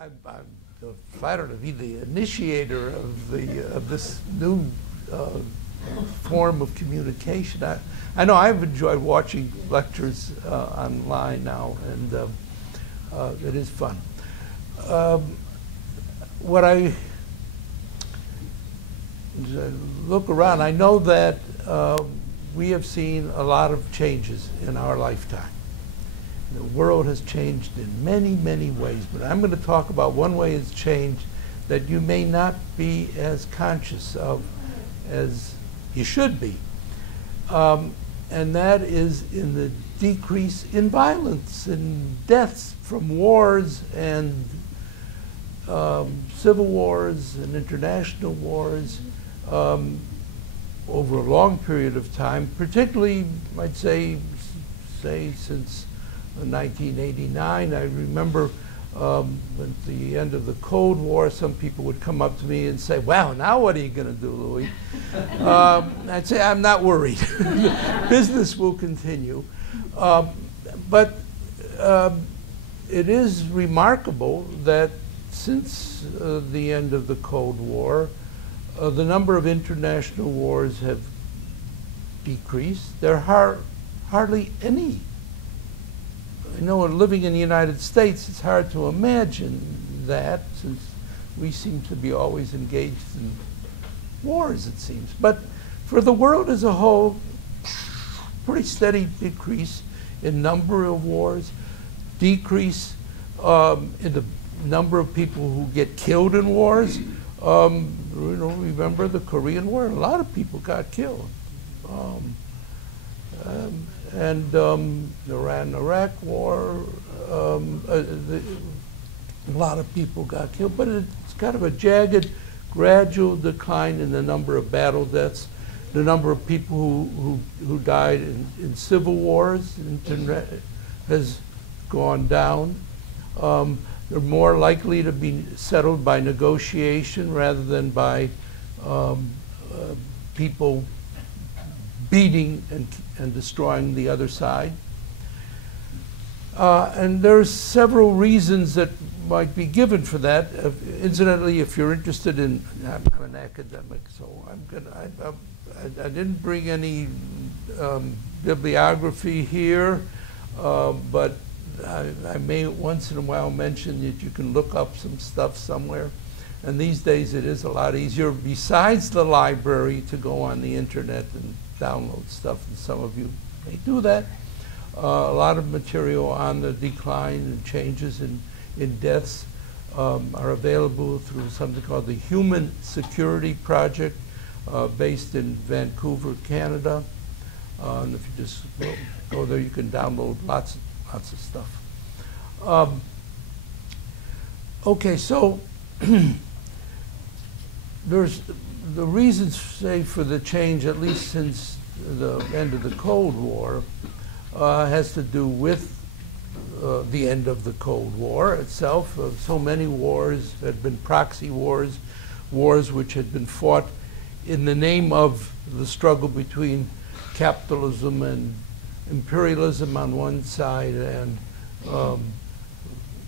I'm flattered to be the initiator of this new form of communication. I know I've enjoyed watching lectures online now, and it is fun. When I look around, I know that we have seen a lot of changes in our lifetime. The world has changed in many, many ways, but I'm going to talk about one way it's changed that you may not be as conscious of as you should be. And that is in the decrease in violence and deaths from wars and civil wars and international wars over a long period of time, particularly, I'd say since 1989. I remember at the end of the Cold War, some people would come up to me and say, "Well, now what are you going to do, Louis?" I'd say, "I'm not worried. Business will continue." But it is remarkable that since the end of the Cold War, the number of international wars have decreased. There are hardly any. I know living in the United States, it's hard to imagine that, since we seem to be always engaged in wars, it seems. But for the world as a whole, pretty steady decrease in number of wars, decrease in the number of people who get killed in wars. Remember the Korean War? A lot of people got killed. And the Iran-Iraq War, a lot of people got killed, but it's kind of a jagged, gradual decline in the number of battle deaths, the number of people who died in civil wars has gone down. They're more likely to be settled by negotiation rather than by people beating and destroying the other side. And there's several reasons that might be given for that. Incidentally, if you're interested in, I'm an academic, so I didn't bring any bibliography here, but I may once in a while mention that you can look up some stuff somewhere. And these days it is a lot easier, besides the library, to go on the internet and download stuff, and some of you may do that. A lot of material on the decline and changes in deaths are available through something called the Human Security Project, based in Vancouver, Canada. And if you just go there, you can download lots of stuff. Okay, so there's the reasons, say, for the change, at least since the end of the Cold War, has to do with the end of the Cold War itself. So many wars had been proxy wars, wars which had been fought in the name of the struggle between capitalism and imperialism on one side and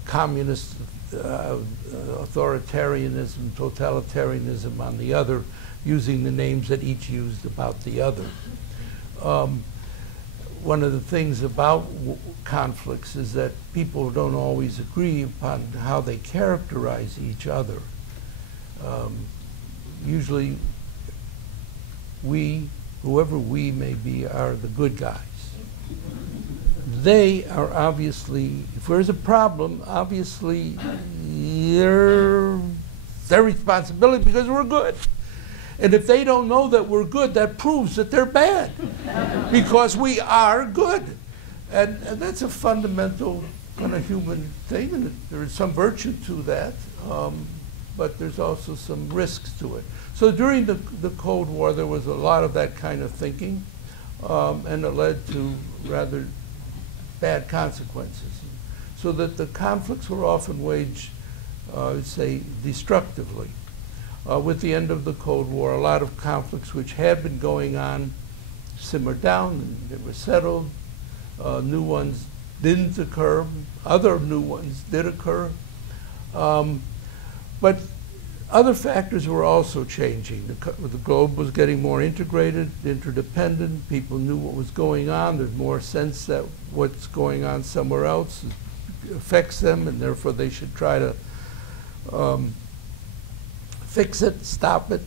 communist authoritarianism, totalitarianism on the other, using the names that each used about the other. One of the things about conflicts is that people don't always agree upon how they characterize each other. Usually we, whoever we may be, are the good guys. They are obviously, if there's a problem, obviously they're their responsibility because we're good. And if they don't know that we're good, that proves that they're bad because we are good. And that's a fundamental kind of human thing, and there is some virtue to that, but there's also some risks to it. So during the Cold War, there was a lot of that kind of thinking, and it led to rather bad consequences. So that the conflicts were often waged, I would say, destructively. With the end of the Cold War, a lot of conflicts which had been going on simmered down and they were settled. New ones didn't occur. Other new ones did occur. But other factors were also changing. The globe was getting more integrated, interdependent. People knew what was going on. There's more sense that what's going on somewhere else affects them, and therefore they should try to fix it, stop it.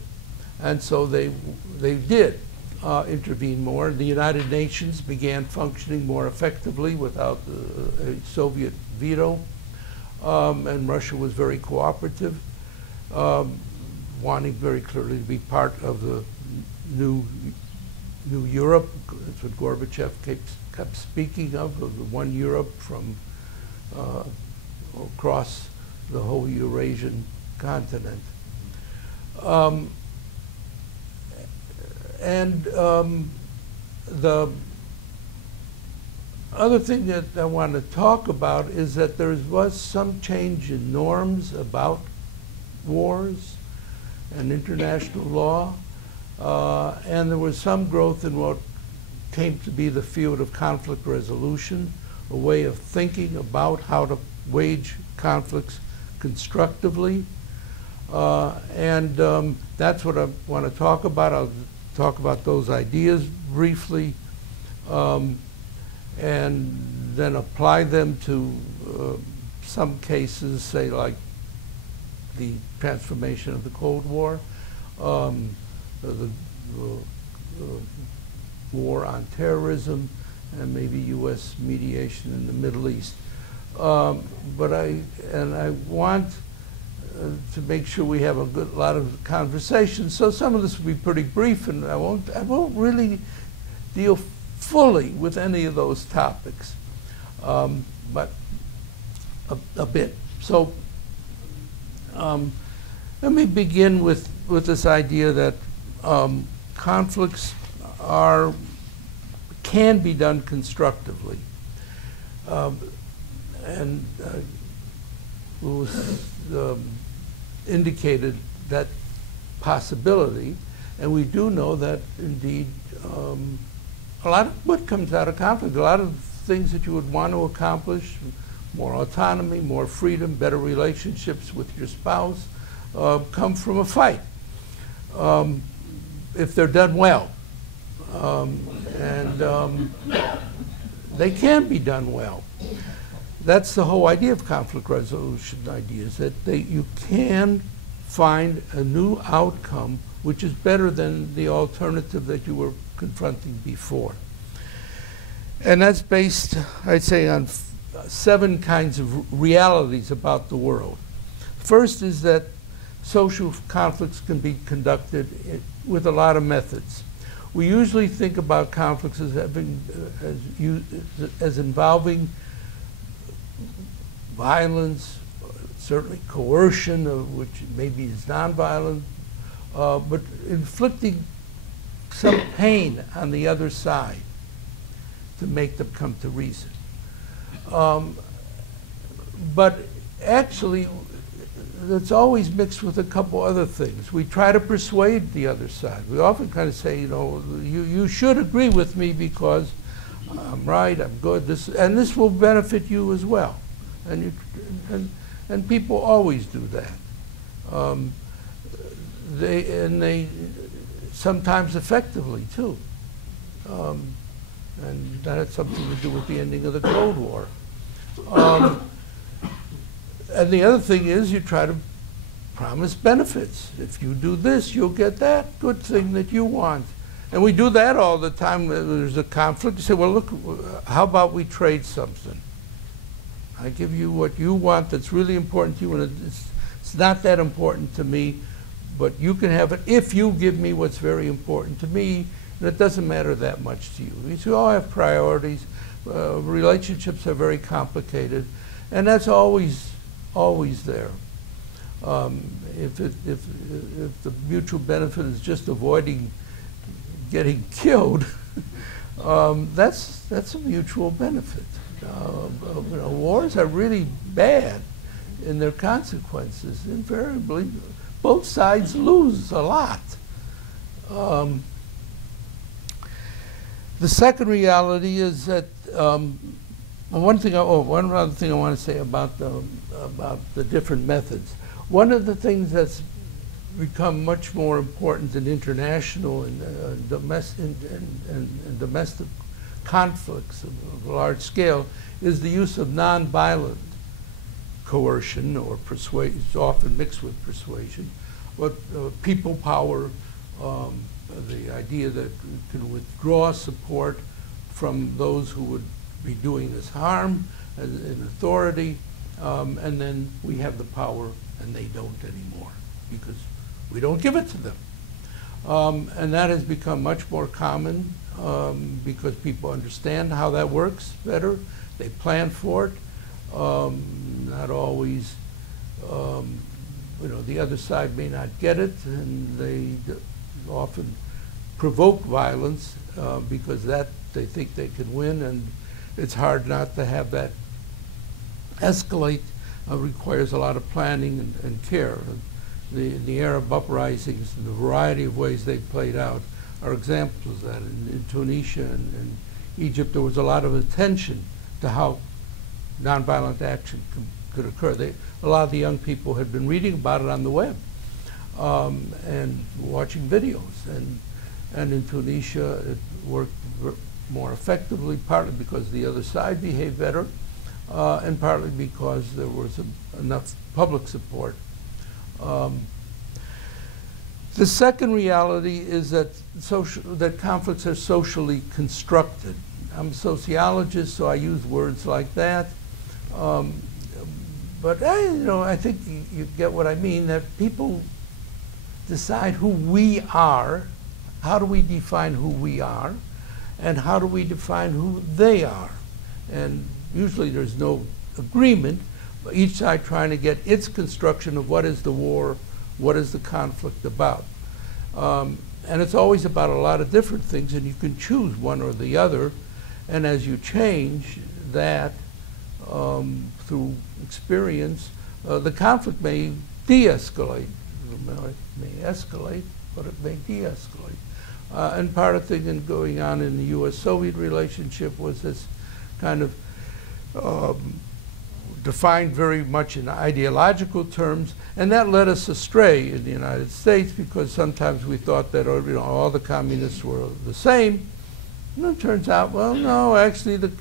And so they did intervene more. The United Nations began functioning more effectively without a Soviet veto, and Russia was very cooperative, wanting very clearly to be part of the new Europe. That's what Gorbachev kept speaking of the one Europe from across the whole Eurasian continent. The other thing that I want to talk about is that there was some change in norms about wars and international law, and there was some growth in what came to be the field of conflict resolution, a way of thinking about how to wage conflicts constructively. That's what I want to talk about. I'll talk about those ideas briefly, and then apply them to some cases, say like the transformation of the Cold War, the war on terrorism, and maybe U.S. mediation in the Middle East. But I want to make sure we have a lot of conversation. So some of this will be pretty brief, and I won't really deal fully with any of those topics, but a bit. So let me begin with this idea that conflicts can be done constructively, and Lewis indicated that possibility, and we do know that indeed a lot of what comes out of conflict, a lot of things that you would want to accomplish, more autonomy, more freedom, better relationships with your spouse, come from a fight, if they're done well. They can be done well. That's the whole idea of conflict resolution ideas, that you can find a new outcome which is better than the alternative that you were confronting before. And that's based, I'd say, on 7 kinds of realities about the world. First is that social conflicts can be conducted with a lot of methods. We usually think about conflicts as involving violence, certainly coercion, which maybe is nonviolent, but inflicting some pain on the other side to make them come to reason. But actually, it's always mixed with a couple other things. We try to persuade the other side. We often kind of say, you know, you should agree with me because I'm right, I'm good, and this will benefit you as well. And people always do that. They sometimes effectively too. And that had something to do with the ending of the Cold War. And the other thing is you try to promise benefits. If you do this, you'll get that good thing that you want. And we do that all the time. There's a conflict. You say, well, look, how about we trade something? I give you what you want that's really important to you, and it's not that important to me, but you can have it if you give me what's very important to me, and it doesn't matter that much to you. We all have priorities. Relationships are very complicated, and that's always there. If the mutual benefit is just avoiding getting killed, that's a mutual benefit. Wars are really bad in their consequences. Invariably, both sides lose a lot. The second reality is that One other thing I want to say about the different methods. One of the things that's become much more important in international and domestic conflicts of large scale is the use of nonviolent coercion or persuasion. It's often mixed with persuasion, but people power, the idea that we can withdraw support from those who would be doing us harm in authority, and then we have the power and they don't anymore because we don't give it to them. And that has become much more common because people understand how that works better. They plan for it. Not always, the other side may not get it, and they often provoke violence because they think they can win, and it's hard not to have that escalate. Requires a lot of planning and care. The Arab uprisings and the variety of ways they played out are examples of that. In Tunisia and Egypt, there was a lot of attention to how nonviolent action could occur. A lot of the young people had been reading about it on the web and watching videos. And in Tunisia, it worked more effectively, partly because the other side behaved better, and partly because there was enough public support. The second reality is that conflicts are socially constructed. I'm a sociologist, so I use words like that. But I think you get what I mean, that people decide who we are. How do we define who we are? And how do we define who they are? And usually there's no agreement, but each side trying to get its construction of what is the war, what is the conflict about. And it's always about a lot of different things, and you can choose one or the other. And as you change that through experience, the conflict may de-escalate. It may escalate, but it may de-escalate. And part of the thing going on in the U.S.-Soviet relationship was this kind of defined very much in ideological terms, and that led us astray in the United States because sometimes we thought that all the communists were the same. And it turns out, well, no, actually the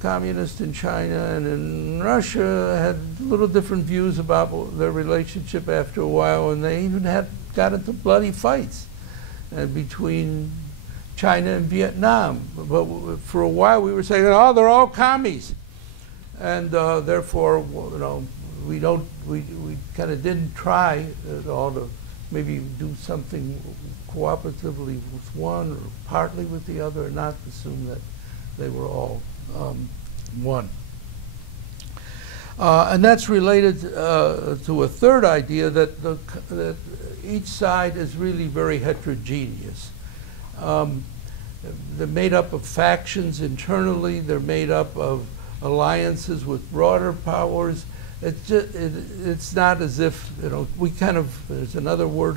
communists in China and in Russia had little different views about their relationship after a while, and they even got into bloody fights between China and Vietnam. But for a while we were saying, oh, they're all commies. And therefore, we kind of didn't try at all to maybe do something cooperatively with one or partly with the other, and not assume that they were all one. And that's related to a third idea that each side is really very heterogeneous. They're made up of factions internally. They're made up of alliances with broader powers. It's not as if, we kind of, there's another word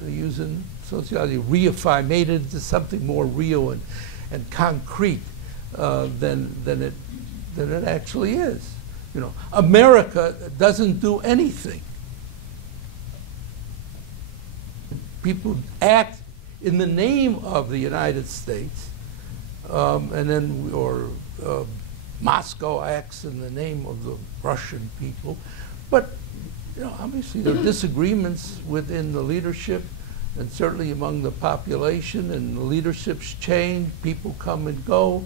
they use in sociology, reify, made it into something more real and concrete than it actually is. America doesn't do anything. People act in the name of the United States, Moscow acts in the name of the Russian people. But obviously there are disagreements within the leadership and certainly among the population, and the leaderships change, people come and go,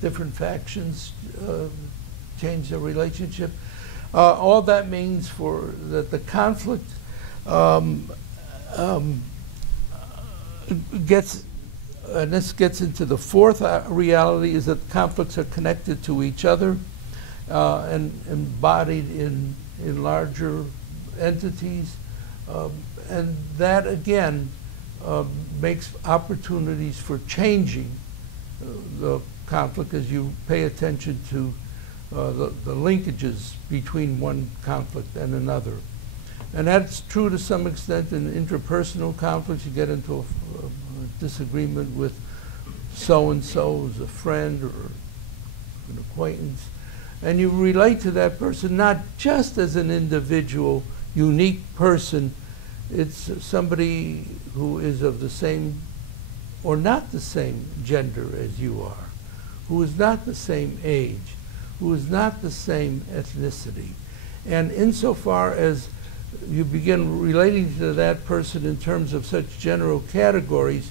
different factions change their relationship. All that means that the conflict and this gets into the fourth reality, is that conflicts are connected to each other and embodied in larger entities. And that, again, makes opportunities for changing the conflict as you pay attention to the linkages between one conflict and another. And that's true to some extent in interpersonal conflicts. You get into a disagreement with so-and-so as a friend or an acquaintance, and you relate to that person not just as an individual, unique person. It's somebody who is of the same or not the same gender as you are, who is not the same age, who is not the same ethnicity. And insofar as you begin relating to that person in terms of such general categories,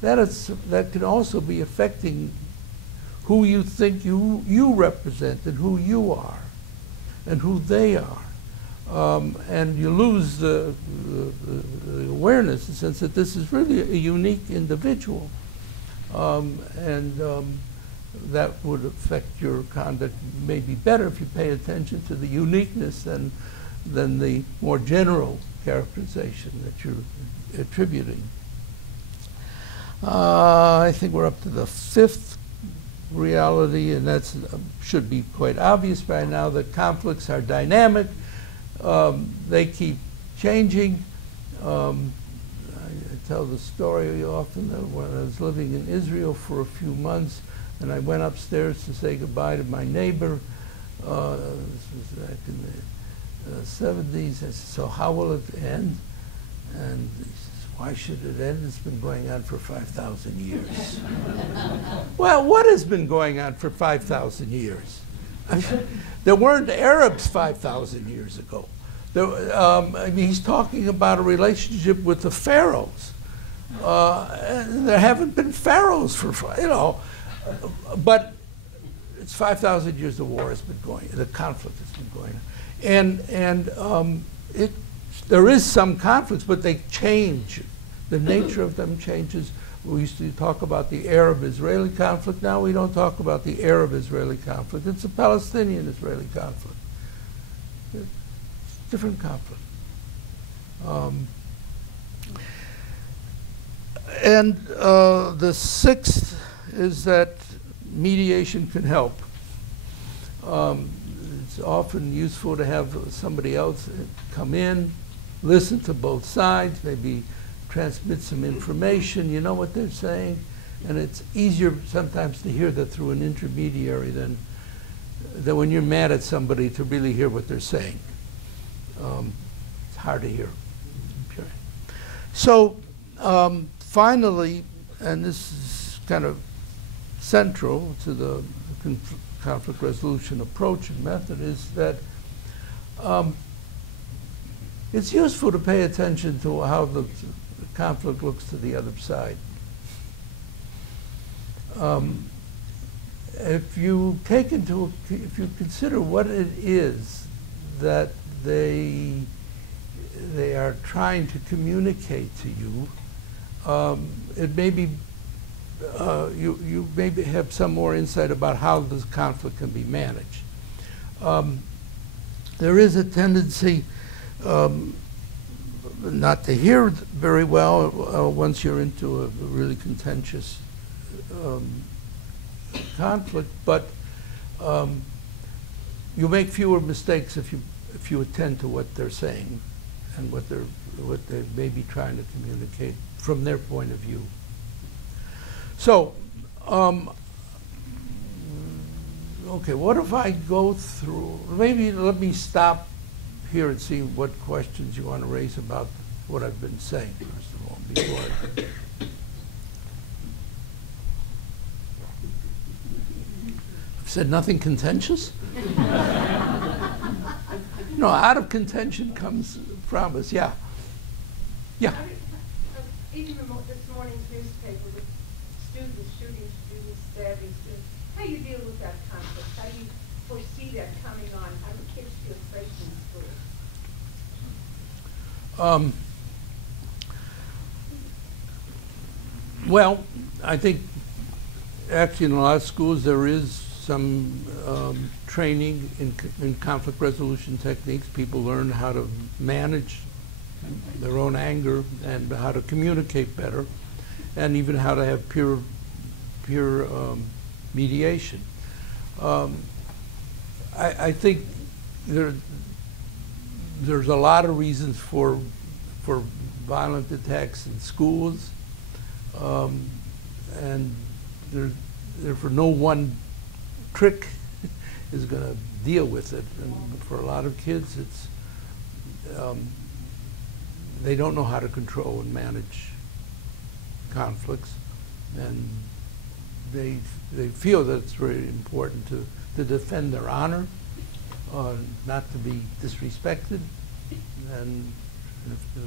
that can also be affecting who you think you represent and who you are and who they are. And you lose the awareness, in the sense that this is really a unique individual. That would affect your conduct maybe better if you pay attention to the uniqueness than the more general characterization that you're attributing. I think we're up to the fifth reality, and that should be quite obvious by now, that conflicts are dynamic. They keep changing. I tell the story often that when I was living in Israel for a few months, and I went upstairs to say goodbye to my neighbor. This was back in the 70s. I said, "So how will it end?" And he says, "Why should it end? It's been going on for 5,000 years." Well, what has been going on for 5,000 years? There weren't Arabs 5,000 years ago. I mean, he's talking about a relationship with the pharaohs. And there haven't been pharaohs for, but it's 5,000 years the war has been going, the conflict has been going on. And there is some conflicts, but they change. The nature of them changes. We used to talk about the Arab-Israeli conflict. Now we don't talk about the Arab-Israeli conflict. It's a Palestinian-Israeli conflict. It's a different conflict. The sixth is that mediation can help. It's often useful to have somebody else come in, listen to both sides, maybe transmit some information, you know what they're saying, and it's easier sometimes to hear that through an intermediary than when you're mad at somebody to really hear what they're saying. It's hard to hear. Okay. So finally, and this is kind of central to the conflict resolution approach and method, is that it's useful to pay attention to how the conflict looks to the other side. If you consider what it is that they are trying to communicate to you, it may be you maybe have some more insight about how this conflict can be managed. There is a tendency not to hear very well once you're into a really contentious conflict, but you make fewer mistakes if you attend to what they're saying and what they may be trying to communicate from their point of view. So, okay, what if I go through, maybe let me stop here and see what questions you want to raise about what I've been saying, first of all, before I've said nothing contentious? No, out of contention comes promise, yeah. Yeah. Even this morning's newspaper with students shooting students, stabbing students. How do you deal with that conflict? How do you foresee that coming on? How do kids feel safe in school? Well, I think actually in a lot of schools there is some training in conflict resolution techniques. People learn how to manage their own anger and how to communicate better, and even how to have peer mediation. I think there's a lot of reasons for violent attacks in schools, and there's for no one trick going to deal with it. And for a lot of kids, it's they don't know how to control and manage conflicts, and they feel that it's very important to defend their honor, not to be disrespected, and to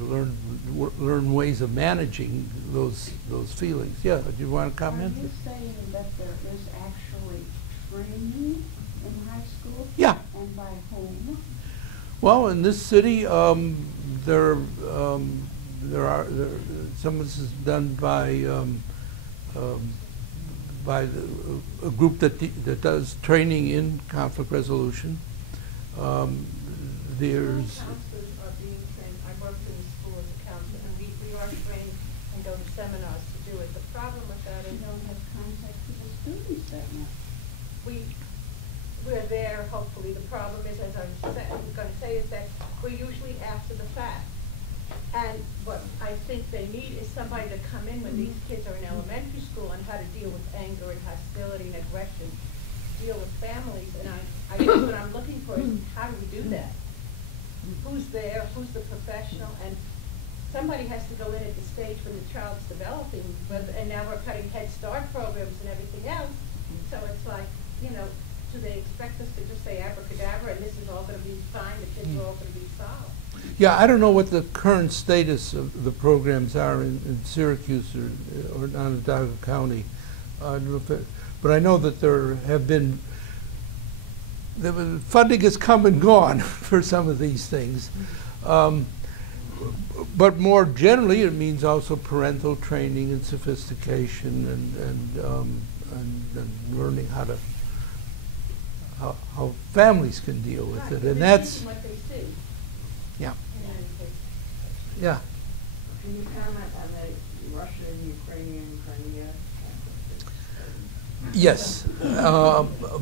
learn ways of managing those feelings. Yeah, do you want to comment? Are you saying that there is actually training in high school? Yeah. And by whom? Well, in this city, there are some of this is done by a group that does training in conflict resolution. There's Counselors are being trained. I worked in the school as a counselor, and we are trained and go to seminars to do it. The problem with that You is don't have contact with the students that much. we're there, hopefully. The problem is, as I was going to say, is that we're usually after the fact. And what I think they need is somebody to come in when these kids are in elementary school on how to deal with anger and hostility and aggression, deal with families. And I guess what I'm looking for is how do we do that? Who's there? Who's the professional? And somebody has to go in at the stage when the child's developing. And now we're cutting Head Start programs and everything else. So it's like, you know, do they expect us to just say abracadabra and this is all going to be fine, the kids are all going to be solved? Yeah, I don't know what the current status of the programs are in Syracuse or Onondaga County. I don't know if it, but I know that there have been, the funding has come and gone for some of these things. But more generally, it means also parental training and sophistication and learning how families can deal with Right, it, they're and that's teaching what they see. yeah. In any case. Yeah. Can you comment on the Russian-Ukrainian Crimea? Yes,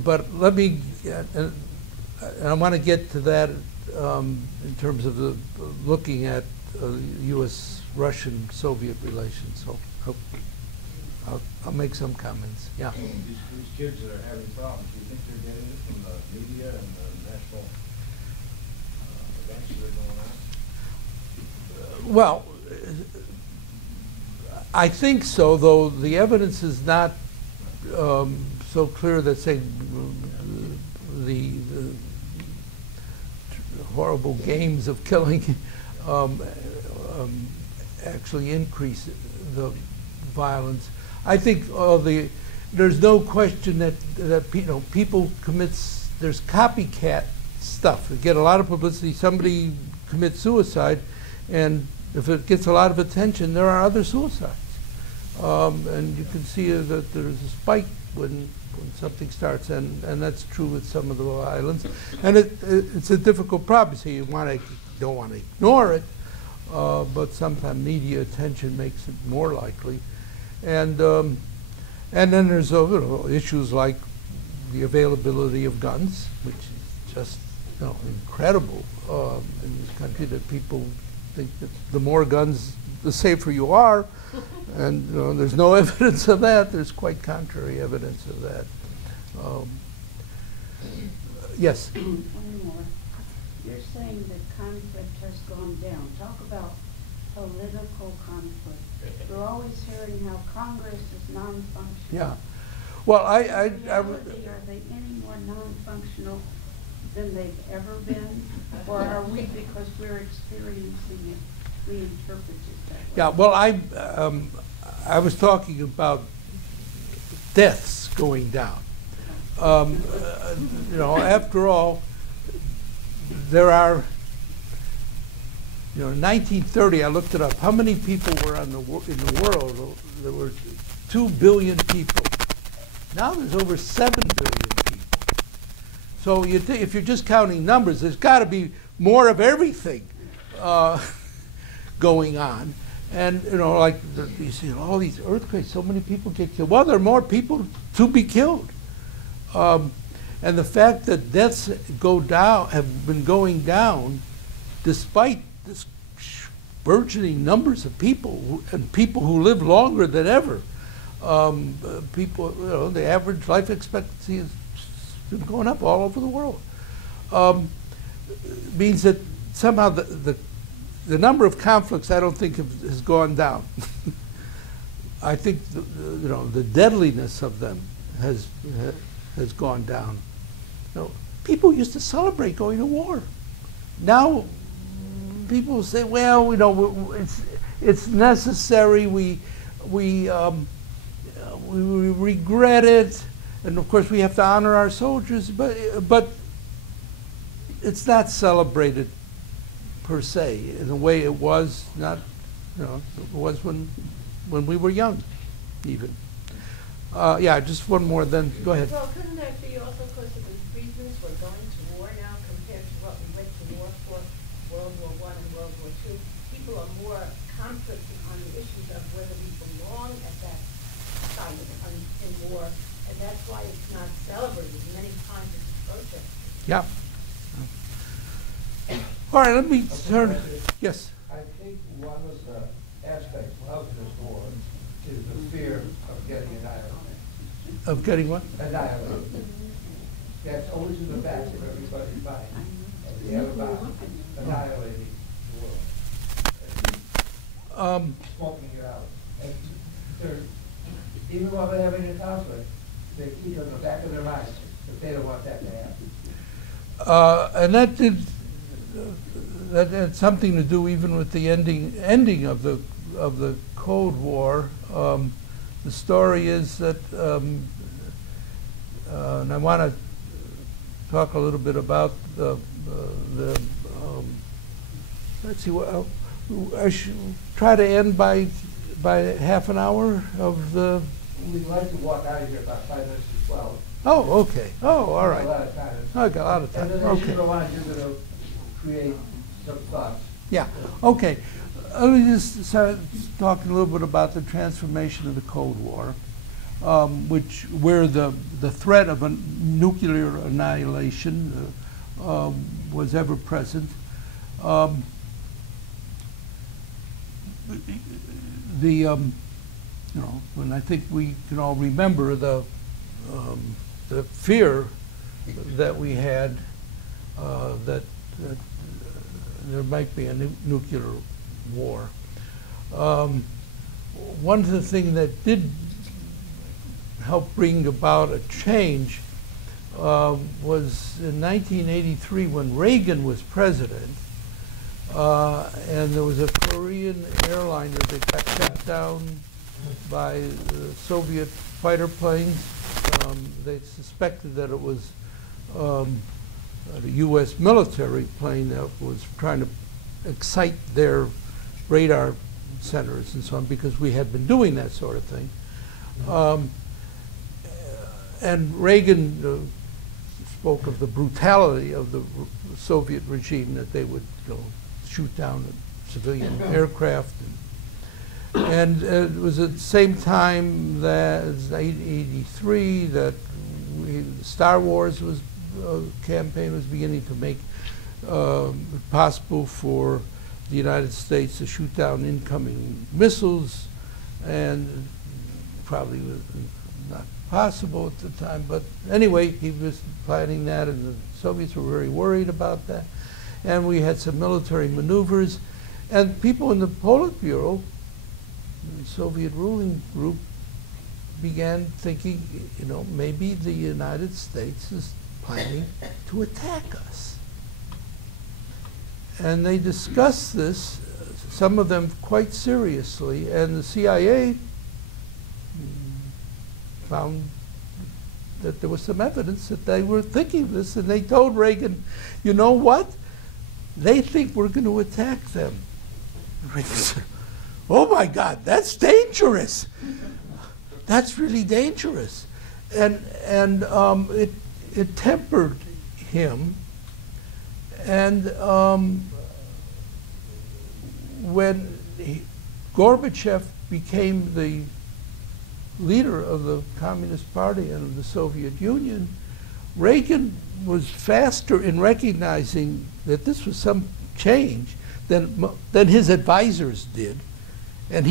but let me, and I want to get to that in terms of looking at U.S.-Russian-Soviet relations. So I'll make some comments. Yeah. These kids that are having problems, do you think they're getting it from the media and the national events that are going on? Well, I think so, though the evidence is not so clear that, say, the horrible games of killing actually increase the violence. I think there's no question that people there's copycat stuff. They get a lot of publicity. Somebody commits suicide, and if it gets a lot of attention, there are other suicides. And you can see that there's a spike when something starts, and that's true with some of the islands. And it's a difficult problem. So you don't want to ignore it, but sometimes media attention makes it more likely. And then there's issues like the availability of guns, which is just incredible in this country, that people think that the more guns, the safer you are. And there's no evidence of that. There's quite contrary evidence of that. Yes? One more. You're saying that conflict has gone down. Talk about political conflict. We're always hearing how Congress is non-functional. Yeah. Well, In reality, are they any more non-functional than they've ever been? Or are we, because we're experiencing it, we interpret it that way? yeah. Well, I was talking about deaths going down. After all, there are. In 1930, I looked it up. How many people were in the world? There were 2 billion people. Now there's over 7 billion people. So if you're just counting numbers, there's got to be more of everything going on. And like you see all these earthquakes, so many people get killed. Well, there are more people to be killed. And the fact that deaths have been going down, despite this burgeoning numbers of people and people who live longer than ever. The average life expectancy is been going up all over the world. Means that somehow the number of conflicts I don't think has gone down. I think the deadliness of them has gone down. People used to celebrate going to war. Now people say, well, it's necessary. We regret it, and of course we have to honor our soldiers. But it's not celebrated per se in the way it was it was when we were young, even. Yeah, just one more. Then go ahead. Well, couldn't that be also because of the reasons we're going to war now compared to what we went to war for, World War I and World War II? People are more conflicted on the issues of whether we belong at that time in war, and that's why it's not celebrated. Many times it's protested. Yeah. All right, let me turn. Yes. I think one of the aspects of this war is the fear of getting annihilated. Of getting what? Annihilated. That's always in the back of everybody's mind. The other about annihilating the world. Smoking it out. And even while they're having a conflict, they keep on the back of their minds that they don't want that to happen. And that had something to do even with the ending of the Cold War. The story is that, and I want to talk a little bit about let's see, I should try to end by half an hour of the. We'd like to walk out of here about 5 minutes to 12. Oh, okay. Oh, all right. A lot of time. I got a lot of time. And then Okay. as you go on, you're going to create some thoughts. Yeah. Okay. Let me just start talking a little bit about the transformation of the Cold War, where the threat of a nuclear annihilation was ever present. When I think we can all remember the fear that we had that there might be a nuclear war. One of the things that did help bring about a change was in 1983 when Reagan was president, and there was a Korean airliner that got shot down by the Soviet fighter planes. They suspected that it was a U.S. military plane that was trying to excite their radar centers and so on, because we had been doing that sort of thing. And Reagan spoke of the brutality of the Soviet regime, that they would shoot down civilian aircraft. And it was at the same time that, in 1983, that Star Wars campaign was beginning to make it possible for the United States to shoot down incoming missiles, and probably was not possible at the time. But anyway, he was planning that, and the Soviets were very worried about that. And we had some military maneuvers, and people in the Politburo, the Soviet ruling group, began thinking, maybe the United States is planning to attack us. And they discussed this, some of them quite seriously, and the CIA found that there was some evidence that they were thinking this, and they told Reagan, you know what? They think we're going to attack them. Reagan said, oh my God, that's dangerous. That's really dangerous. And it tempered him. And when Gorbachev became the leader of the Communist Party and of the Soviet Union, Reagan was faster in recognizing that this was some change than his advisors did. And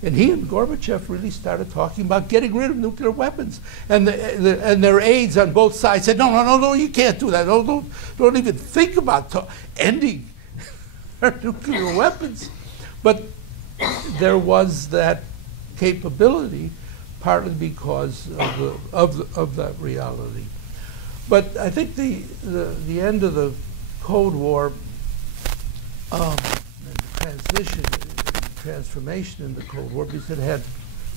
And he and Gorbachev really started talking about getting rid of nuclear weapons. And their aides on both sides said, no, you can't do that. Don't even think about ending our nuclear weapons. But there was that capability, partly because of that reality. But I think the end of the Cold War, and transformation in the Cold War, because it had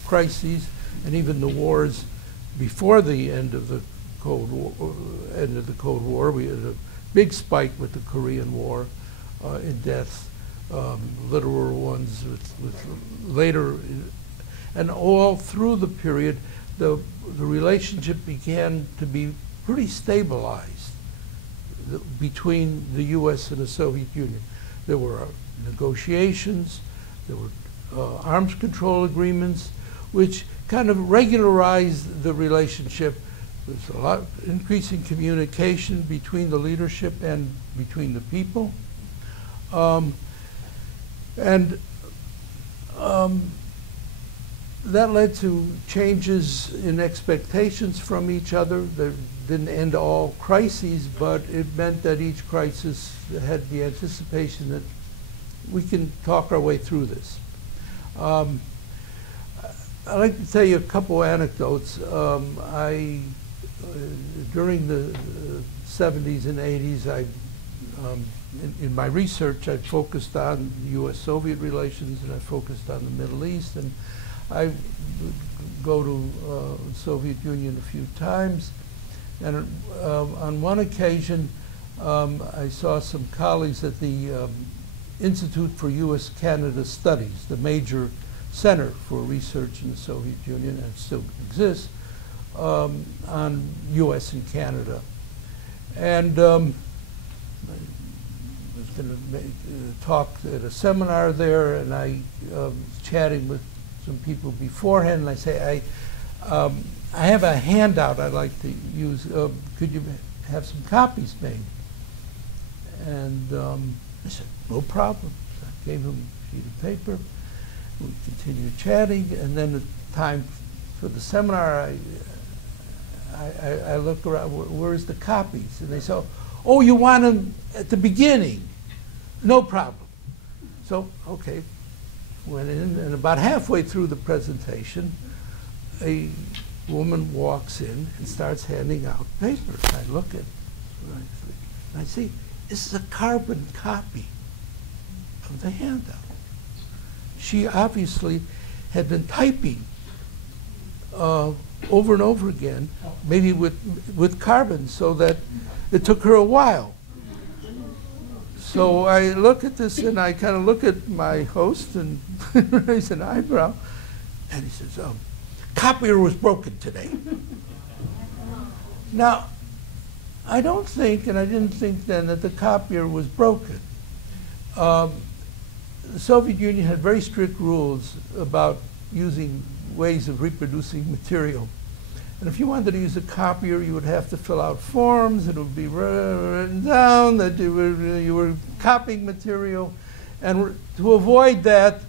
crises, and even the wars before the end of the Cold War, we had a big spike with the Korean War in deaths, literal ones with later, and all through the period, the relationship began to be pretty stabilized between the U.S. and the Soviet Union. There were negotiations, there were arms control agreements, which kind of regularized the relationship. There's a lot increasing communication between the leadership and between the people. That led to changes in expectations from each other. They didn't end all crises, but it meant that each crisis had the anticipation that we can talk our way through this. I'd like to tell you a couple anecdotes. During the 70s and 80s, in my research, I focused on U.S.-Soviet relations, and I focused on the Middle East, and I would go to the Soviet Union a few times, and on one occasion, I saw some colleagues at the Institute for U.S.-Canada Studies, the major center for research in the Soviet Union, and it still exists, on U.S. and Canada. And I was going to talk at a seminar there, and I was chatting with some people beforehand, and I say, I have a handout I'd like to use. Could you have some copies made? And I said, no problem. So I gave him a sheet of paper. We continued chatting, and then the time for the seminar, I look around, where's the copies? And they said, oh, you want them at the beginning? No problem. So, okay, went in, and about halfway through the presentation, a woman walks in and starts handing out papers. I look at it, and I see, this is a carbon copy of the handout. She obviously had been typing over and over again, maybe with carbon, so that it took her a while. So I look at this, and I kind of look at my host and raise an eyebrow, and he says, copier was broken today. Now, I don't think, and I didn't think then, that the copier was broken. The Soviet Union had very strict rules about using ways of reproducing material. And if you wanted to use a copier, you would have to fill out forms, and it would be written down that you were copying material. And to avoid that,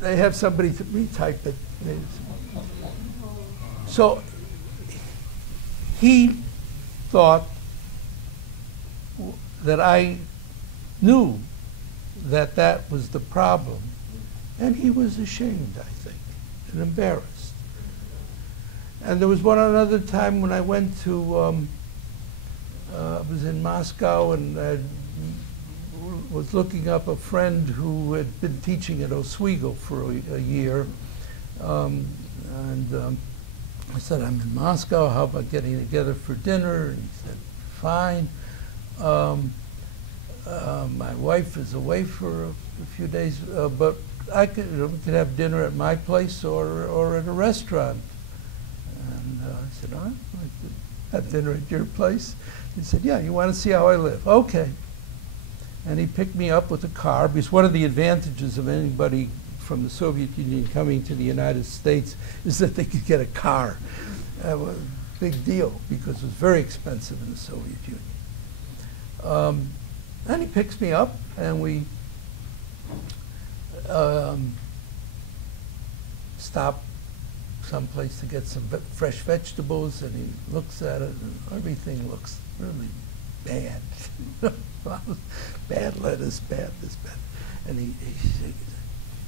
they have somebody to retype it. So he thought that I knew that that was the problem, and he was ashamed, I think, and embarrassed. And there was another time when I went to, I was in Moscow, and I was looking up a friend who had been teaching at Oswego for a year. I said, I'm in Moscow, how about getting together for dinner? And he said, fine. My wife is away for a few days, but we could have dinner at my place or at a restaurant. And I said, I'd like to have dinner at your place. He said, yeah, you want to see how I live? Okay. And he picked me up with a car, because one of the advantages of anybody from the Soviet Union coming to the United States is that they could get a car. That was a big deal, because it was very expensive in the Soviet Union. And he picks me up, and we stop someplace to get some fresh vegetables, and he looks at it, and everything looks really bad. Bad lettuce, bad this, bad. And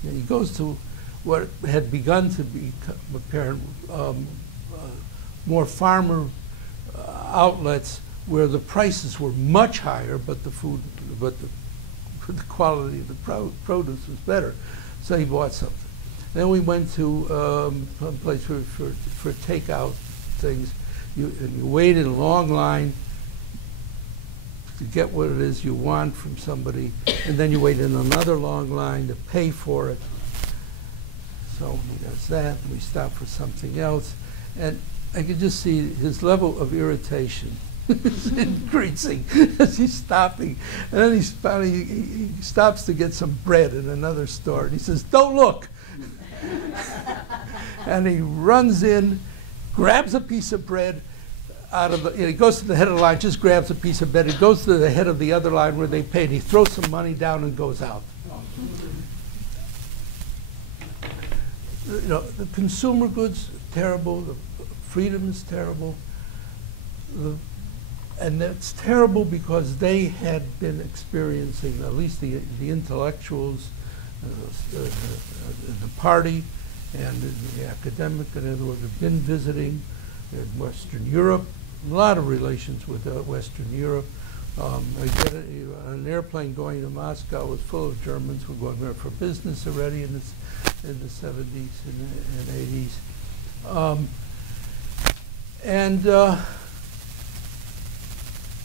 he goes to what had begun to become apparent, more farmer outlets where the prices were much higher, but the quality of the produce was better. So he bought something. Then we went to some place for takeout things. And you wait in a long line to get what it is you want from somebody, and then you wait in another long line to pay for it. So he does that, and we stop for something else. And I could just see his level of irritation is increasing as he's stopping. And then he stops to get some bread in another store, and he says, "Don't look." And he runs in, grabs a piece of bread out of the, he goes to the head of the line, just grabs a piece of bread, he goes to the head of the other line where they paid, he throws some money down and goes out. You know, the consumer goods, terrible, the freedom is terrible, and it's terrible because they had been experiencing, at least the intellectuals, the party, and the academic, and everyone had been visiting in Western Europe, a lot of relations with Western Europe. I get an airplane going to Moscow was full of Germans who were going there for business already in the 70s and 80s.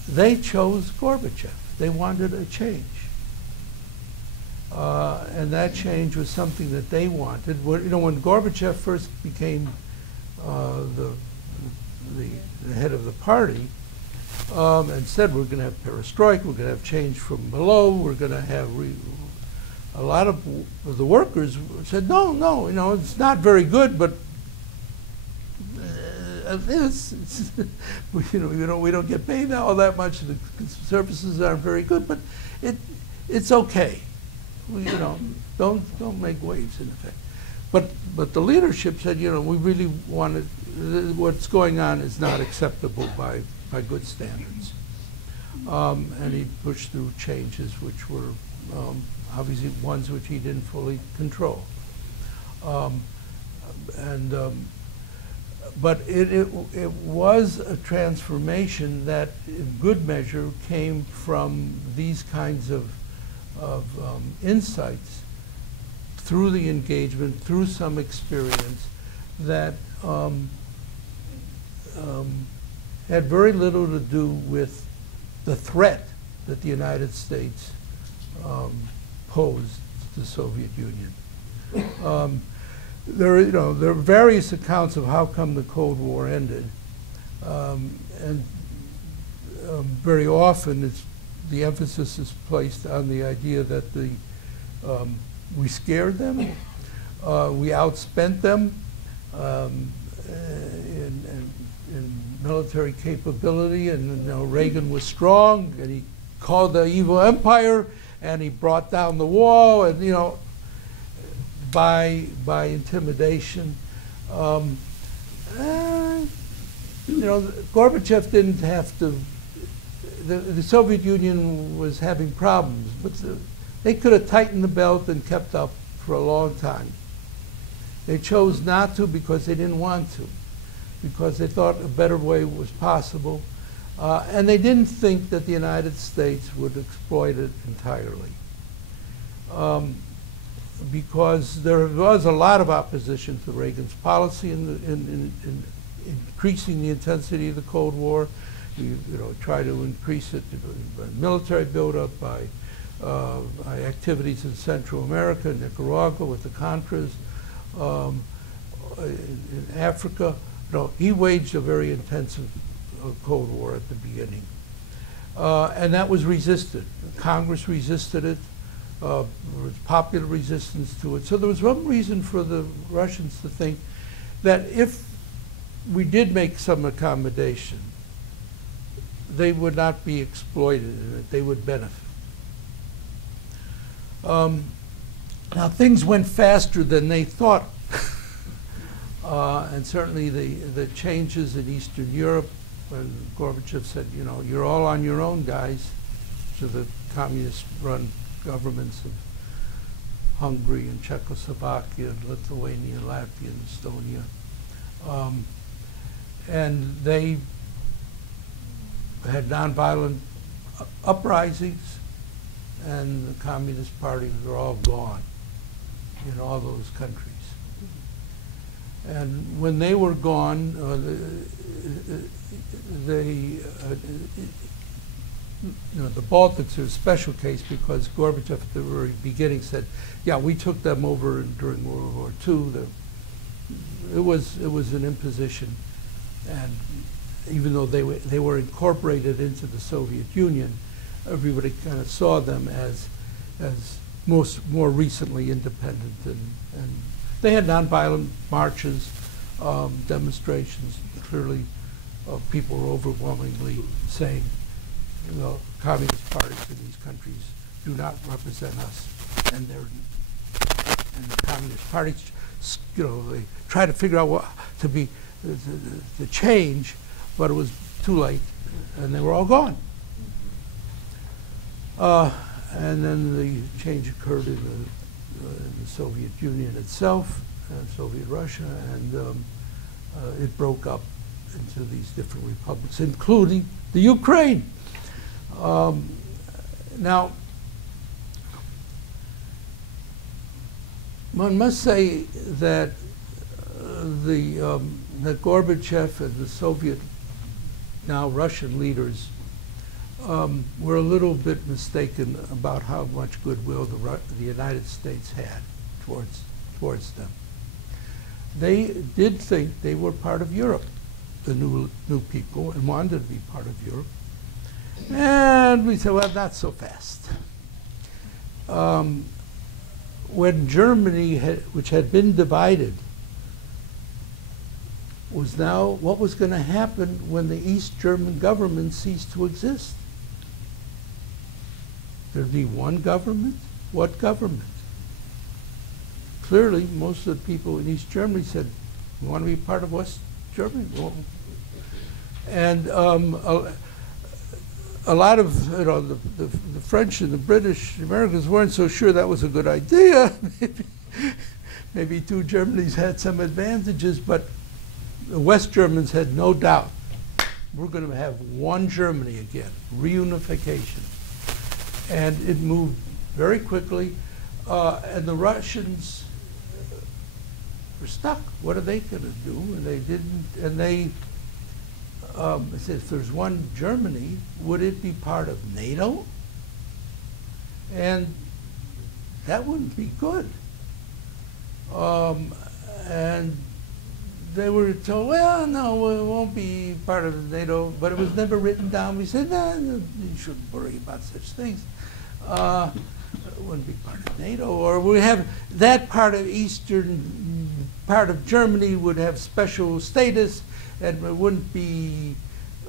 They chose Gorbachev. They wanted a change. And that change was something that they wanted. You know, when Gorbachev first became the head of the party, and said we're going to have perestroika, we're going to have change from below, we're going to have a lot of the workers said no, you know, it's not very good, but you know, we don't get paid all that much. The services aren't very good, but it's okay. You know, don't make waves in effect. But the leadership said, you know, we really wanted, what's going on is not acceptable by good standards. And he pushed through changes which were obviously ones which he didn't fully control. But it was a transformation that, in good measure, came from these kinds of insights through the engagement, through some experience that had very little to do with the threat that the United States posed to the Soviet Union. There are various accounts of how come the Cold War ended, and very often the emphasis is placed on the idea that we scared them, we outspent them in military capability, and you know, Reagan was strong, and he called the evil empire, and he brought down the wall, and you know, by intimidation. You know, Gorbachev didn't have to. The Soviet Union was having problems, but they could have tightened the belt and kept up for a long time. They chose not to because they didn't want to, because they thought a better way was possible, and they didn't think that the United States would exploit it entirely. Because there was a lot of opposition to Reagan's policy in increasing the intensity of the Cold War. You know, try to increase it by military buildup, by activities in Central America, Nicaragua with the Contras, in Africa. You know, he waged a very intensive Cold War at the beginning, and that was resisted. Congress resisted it. There was popular resistance to it. So there was one reason for the Russians to think that if we did make some accommodation, they would not be exploited in it, they would benefit. Now things went faster than they thought and certainly the changes in Eastern Europe when Gorbachev said, you know, you're all on your own, guys, to the communist-run governments of Hungary and Czechoslovakia, and Lithuania, Latvia, and Estonia. And they had nonviolent uprisings, and the communist parties were all gone in all those countries. And when they were gone, the Baltics are a special case because Gorbachev at the very beginning said, yeah, we took them over during World War II. It was an imposition, and even though they were incorporated into the Soviet Union, everybody kind of saw them as more recently independent, and they had nonviolent marches, demonstrations. Clearly, people were overwhelmingly saying, you know, communist parties in these countries do not represent us, and the communist parties, you know, they try to figure out what to be the change, but it was too late, and they were all gone. And then the change occurred in the Soviet Union itself, Soviet Russia, and it broke up into these different republics, including the Ukraine. Now, one must say that that Gorbachev and the Soviet, now Russian leaders were a little bit mistaken about how much goodwill the United States had towards them. They did think they were part of Europe, the new people, and wanted to be part of Europe. And we said, well, not so fast. When Germany, which had been divided, was now, what was going to happen when the East German government ceased to exist? There'd be one government? What government? Clearly, most of the people in East Germany said, we want to be part of West Germany. Well, and a lot of the French and the British, the Americans weren't so sure that was a good idea. Maybe two Germanys had some advantages, but the West Germans had no doubt. We're going to have one Germany again, reunification. And it moved very quickly, and the Russians were stuck. What are they going to do? And they didn't, and they said, if there's one Germany, would it be part of NATO? And that wouldn't be good. And they were told, well, no, it won't be part of NATO, but it was never written down. We said, no, you shouldn't worry about such things. It wouldn't be part of NATO, or we have that part of eastern part of Germany would have special status, and there wouldn't be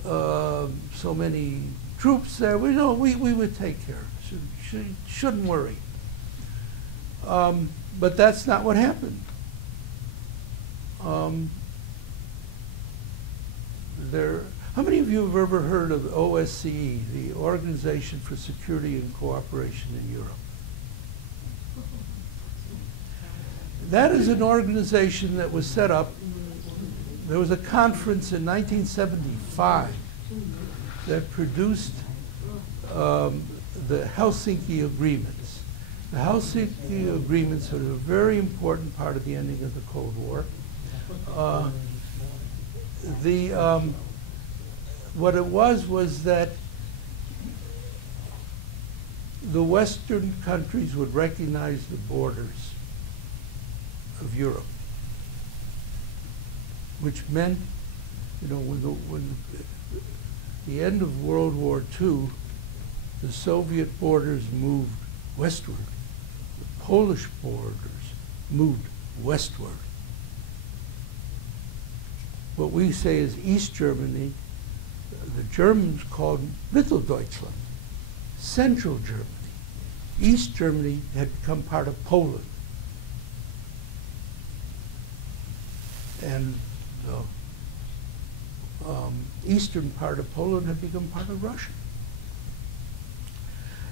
so many troops there. We would take care of it. Shouldn't worry. But that's not what happened. How many of you have ever heard of OSCE, the Organization for Security and Cooperation in Europe? That is an organization that was set up. There was a conference in 1975 that produced the Helsinki Agreements. The Helsinki Agreements are a very important part of the ending of the Cold War. What it was that the Western countries would recognize the borders of Europe, which meant, you know, when the end of World War II, the Soviet borders moved westward. The Polish borders moved westward. What we say is East Germany, the Germans called Mitteldeutschland, Central Germany. East Germany had become part of Poland. and the eastern part of Poland had become part of Russia.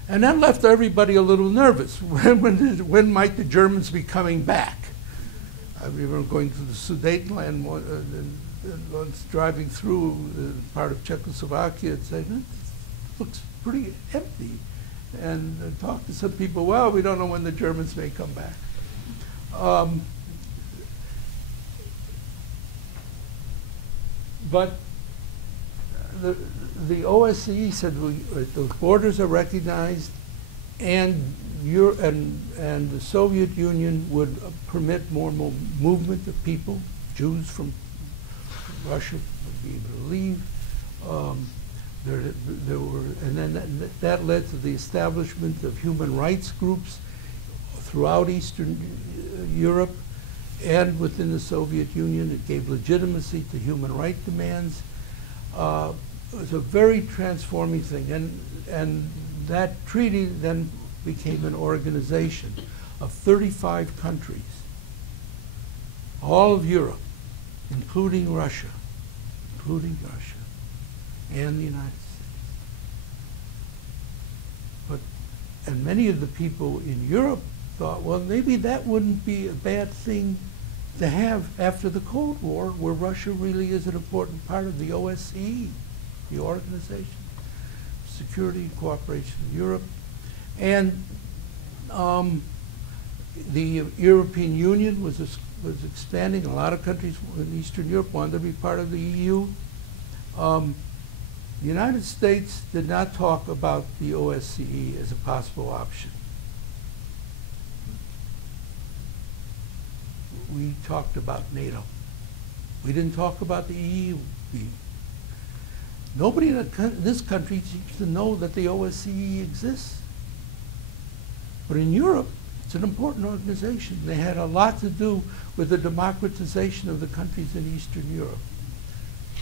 And that left everybody a little nervous. When might the Germans be coming back? I remember going to the Sudetenland once, driving through part of Czechoslovakia and saying, "It looks pretty empty." And talked to some people, well, we don't know when the Germans may come back. But the OSCE said the borders are recognized, and the Soviet Union would permit more movement of people. Jews from Russia would be able to leave. And then that led to the establishment of human rights groups throughout Eastern Europe and within the Soviet Union. It gave legitimacy to human rights demands. It was a very transforming thing, and that treaty then became an organization of 35 countries, all of Europe, including Russia, and the United States. And many of the people in Europe thought, well, maybe that wouldn't be a bad thing to have after the Cold War, where Russia really is an important part of the OSCE, the Organization for Security and Cooperation of Europe. And the European Union was expanding. A lot of countries in Eastern Europe wanted to be part of the EU. The United States did not talk about the OSCE as a possible option. We talked about NATO. We didn't talk about the EU. Nobody in this country seems to know that the OSCE exists. But in Europe, it's an important organization. They had a lot to do with the democratization of the countries in Eastern Europe.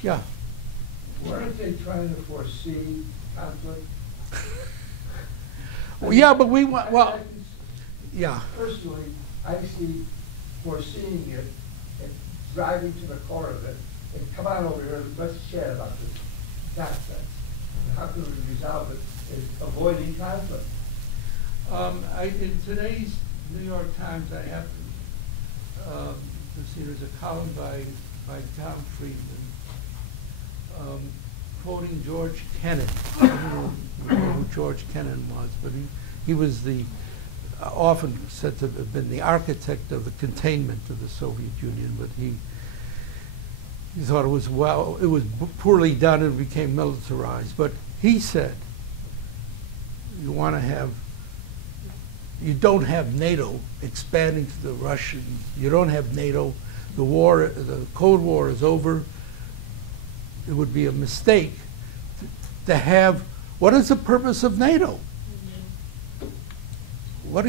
Yeah. Weren't they trying to foresee conflict? Well, yeah, but we want, well, yeah. Personally, I see foreseeing it and driving to the core of it and come on over here, let's chat about this nonsense. How can we resolve it is avoiding conflict. In today's New York Times, I have to see there's a column by Tom Friedman quoting George Kennan. I don't know who George Kennan was, but he was often said to have been the architect of the containment of the Soviet Union, but he thought it was poorly done and became militarized. But he said, you don't have NATO expanding to the Russians. You don't have NATO. The Cold War is over. It would be a mistake to have. What is the purpose of NATO? What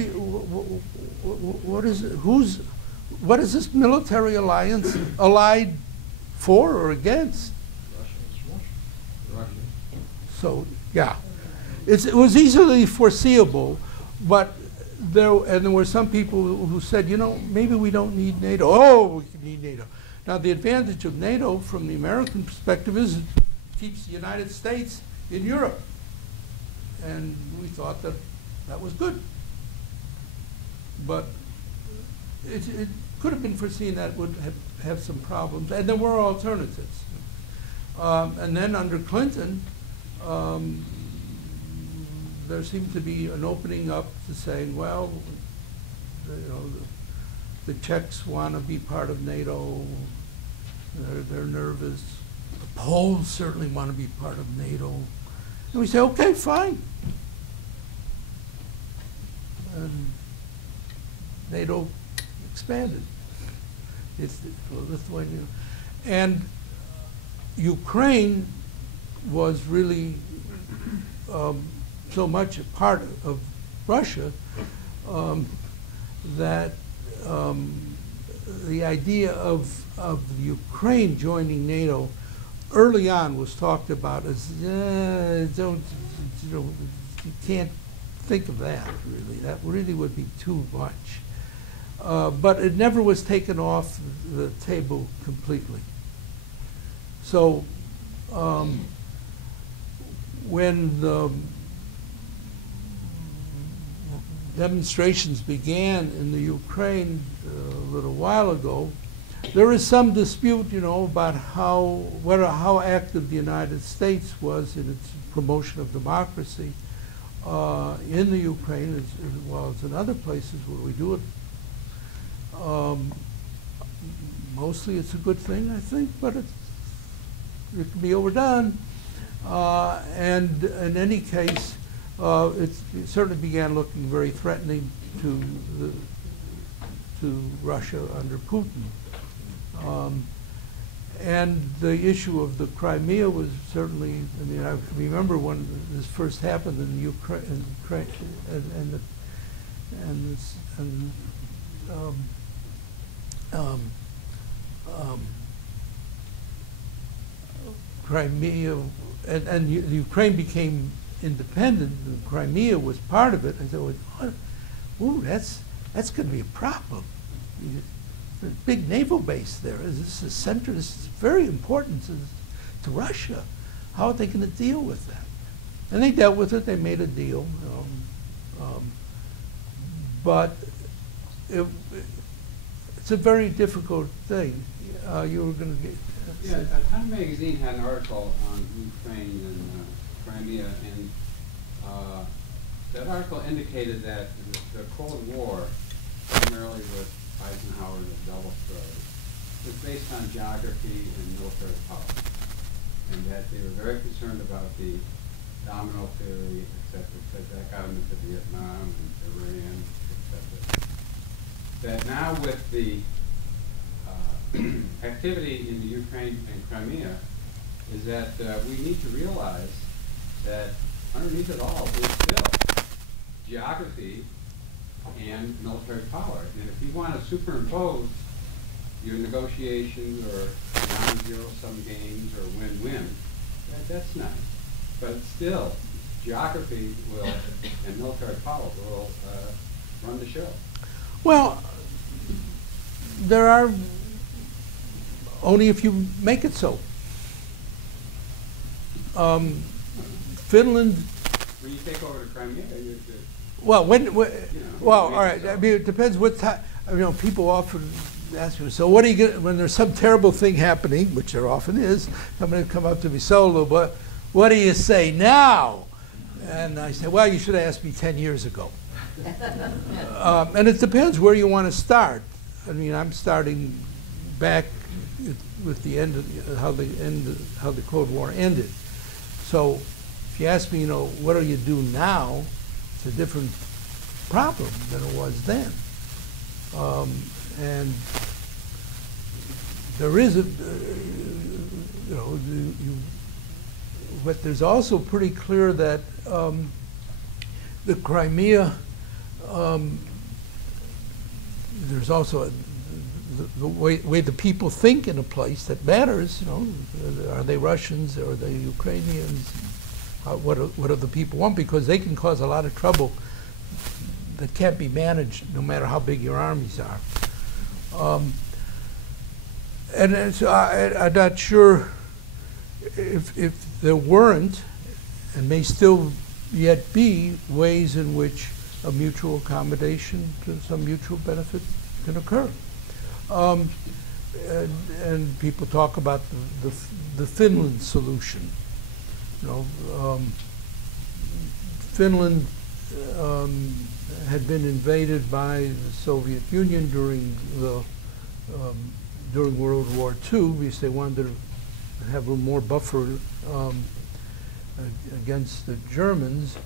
is this military alliance allied for or against? Russia. So yeah, it was easily foreseeable, but there were some people who said, maybe we don't need NATO. Oh, we need NATO. Now the advantage of NATO from the American perspective is it keeps the United States in Europe, and we thought that was good. But it could have been foreseen that would have some problems, and there were alternatives. And then under Clinton, there seemed to be an opening up to saying, well, the Czechs want to be part of NATO. They're nervous. The Poles certainly want to be part of NATO. And we say, okay, fine. And NATO expanded. It's Lithuania. And Ukraine was really so much a part of Russia that the idea of Ukraine joining NATO early on was talked about as you can't think of that really. That really would be too much. but it never was taken off the table completely. So when the demonstrations began in the Ukraine a little while ago, there is some dispute, you know, about how active the United States was in its promotion of democracy in the Ukraine as well as in other places where we do it. Mostly it's a good thing, I think, but it can be overdone. And in any case, it certainly began looking very threatening to Russia under Putin. And the issue of the Crimea was certainly, I mean, I remember when this first happened in Ukraine, Crimea, and Ukraine became independent, and Crimea was part of it, and so, ooh, that's going to be a problem. A big naval base there. This is a center. This is very important to Russia. How are they going to deal with that? And they dealt with it. They made a deal. But it's a very difficult thing. You were going to get... Yeah, Time Magazine had an article on Ukraine and Crimea, and that article indicated that the Cold War, primarily with Eisenhower and the double story, was based on geography and military power, and that they were very concerned about the domino theory, etc., because that got them into Vietnam and Iran, etc. That now with the activity in the Ukraine and Crimea is that we need to realize that underneath it all is still geography and military power. And if you want to superimpose your negotiations or non-zero-sum games or win-win, that's nice. But still, geography will and military power will run the show. Well, there are only if you make it so. Finland. When you take over the Crimea, well, all right. I mean, it depends what time. You know, people often ask me, so what do you get when there's some terrible thing happening, which there often is? Somebody come up to me, so what do you say now? And I say, well, you should have asked me 10 years ago. And it depends where you want to start. I mean, I'm starting back with the end of how the Cold War ended. So if you ask me, you know, what do you do now? It's a different problem than it was then. And there is a, you know, but there's also pretty clear that the Crimea, there's also the way the people think in a place that matters. You know, are they Russians? Are they Ukrainians? What do the people want? Because they can cause a lot of trouble that can't be managed no matter how big your armies are. And so I'm not sure if there weren't, and may still yet be, ways in which a mutual accommodation to some mutual benefit can occur. And people talk about the Finland solution. You know, Finland had been invaded by the Soviet Union during World War II because they wanted to have a little more buffer against the Germans.